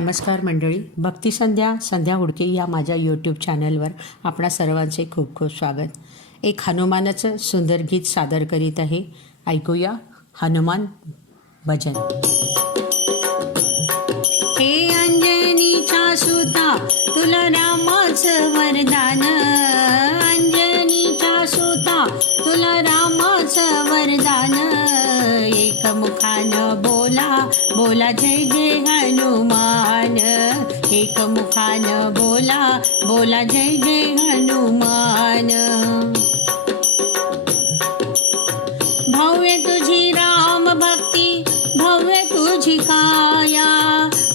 नमस्कार मंडळी, भक्तिसंध्या संध्या हुडके या माझ्या यूट्यूब चॅनलवर आपणा सर्वांचे खूप खूप स्वागत. एक हनुमानाचं सुंदर गीत सादर करीत आहे. ऐकूया हनुमान भजन. हे अंजनीच्या सुता तुला रामाचं वरदान, अंजनीच्या सुता तुला रामाचं वरदान. एक मुखानं बोला बोला जय जय हनुमान, एक मुखानं बोला बोला जय जय हनुमान. भव्य तुझी राम भक्ती भव्य तुझी काया,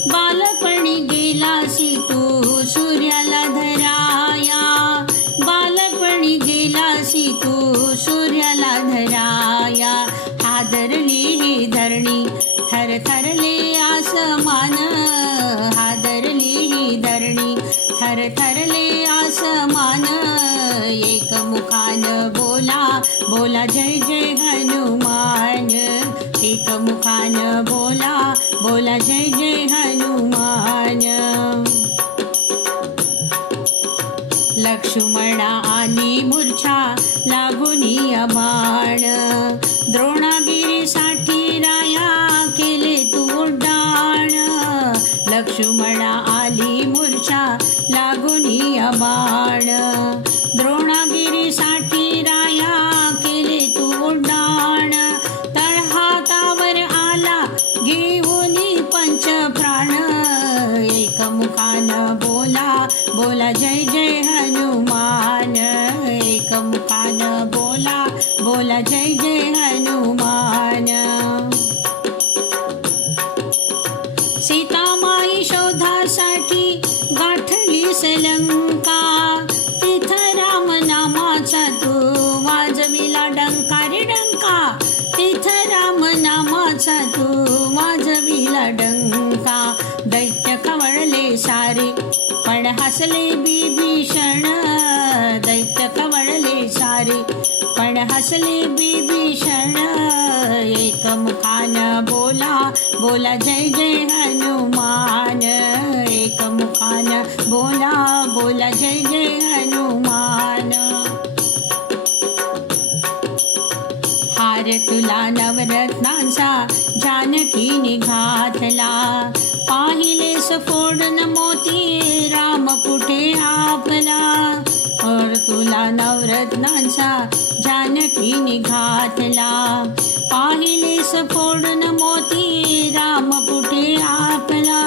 बालपणी गेलासी तू सूर्याला धराया, बालपणी गेलासी तू सूर्याला धराया. हादरली ही धरणी थरथरले आसमान, हादरली ही धरणी थरथरले आसमान. एक मुखानं बोला बोला जय जय हनुमान, एक मुखानं बोला बोला जय जय हनुमान. लक्ष्मणा आली मूर्छा लागुनी बाण, द्रोणागिरीसाठी राया केले तू उड्डाण. लक्ष्मणा आली मूर्छा लागुनी बाण, द्रोणागिरीसाठी राया केले तू उड्डाण. तळहातावर आला घेऊन पंचप्राण, एक मुखानं बोला बोला जय जय हनुमान, एक मुखानं बोला बोला जय जय हनुमान. सीतामाई शोधासाठी गाठलीस लंका, तिथं राम नामाचा तू वाजविला डंका रे डंका, तिथं राम नामाचा तू वाजविला डंका. दैत्य खवळले सारे पण हसले बिभीषण, दैत्य खवळले सारे पण हसले बिभीषण. एक मुखानं बोला बोला जय जय हनुमान, एक मुखानं बोला बोला जय जय हनुमान. हार तुला नवरत्नांचा जानकीने घातला, पाहिलेस फोडून मोती राम कुठे आपला. हार तुला नवरत्नांचा जानकीने घातला, पाहिलेस फोडून मोती राम कुठे आपला.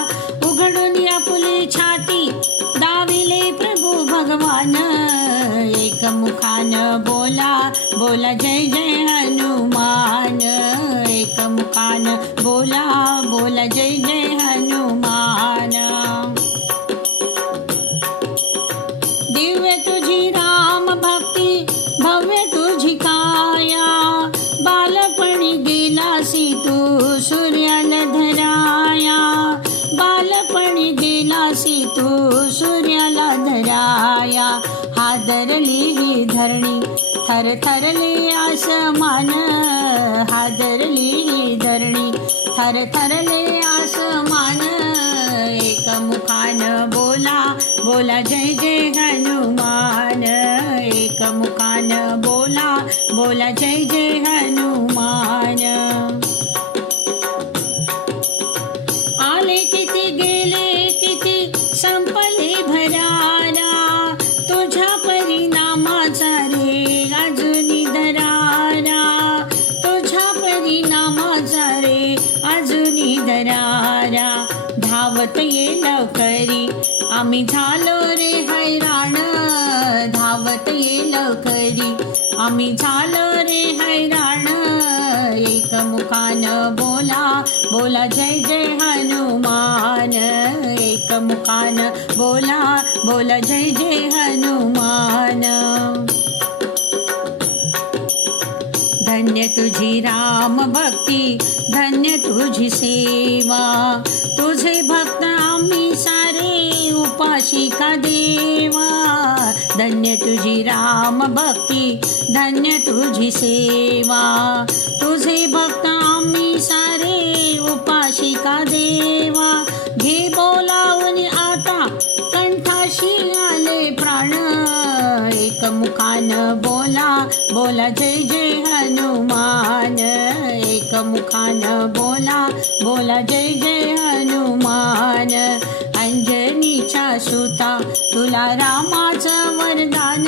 उघडून आपुली छाती दाविले प्रभू भगवान, एक मुखानं बोला बोला जय जय हनुमान, एक मुखानं बोला बोला जय जय हनुमान. दिव्य तुझी राम भक्ती भव्य तुझी काया, बालपणी गेलासी तू सूर्याला धराया, बालपणी गेलासी तू सूर्याला धराया. हादरली ही धरणी थरथरले आसमान, हादरली ही धरणी थरथरले आसमान. एक मुखानं बोला बोला जय जय हनुमान, एक मुखानं बोला बोला जय जय हनुमान. आले किती गेले किती संपले भरारा, तुझ्या परिणामाचा रे अजूनी दरारा, तुझ्या परिणामाचा रे अजूनी दरारा. धावत ये लवकरी आम्ही झालो रे हैराण, धावत ये लवकरी आम्ही झालो रे हैराण. एक मुखानं बोला बोला जय जय हनुमान, एक मुखानं बोला बोला जय जय हनुमान. धन्य तुझी राम भक्ती धन्य तुझी सेवा, तुझे भक्त आम्ही सारे उपाशी का देवा. धन्य तुझी राम भक्ती धन्य तुझी सेवा, तुझे भक्त आम्ही सारे उपाशी का देवा. घे बोला तुला रामाचं वरदान,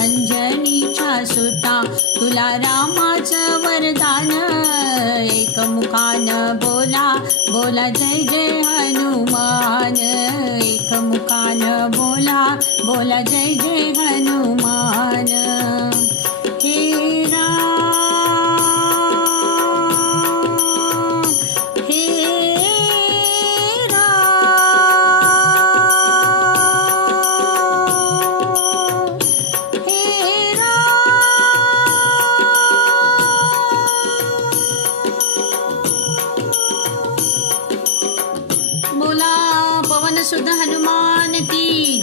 अंजनीच्या सुता तुला रामाचं वरदान. एकमुखान बोला बोला जय जय हनुमान, एकमुखान बोला बोला जय जय हनुमान. हे राम हे राम हे राम. बोला पवन सुत हनुमान की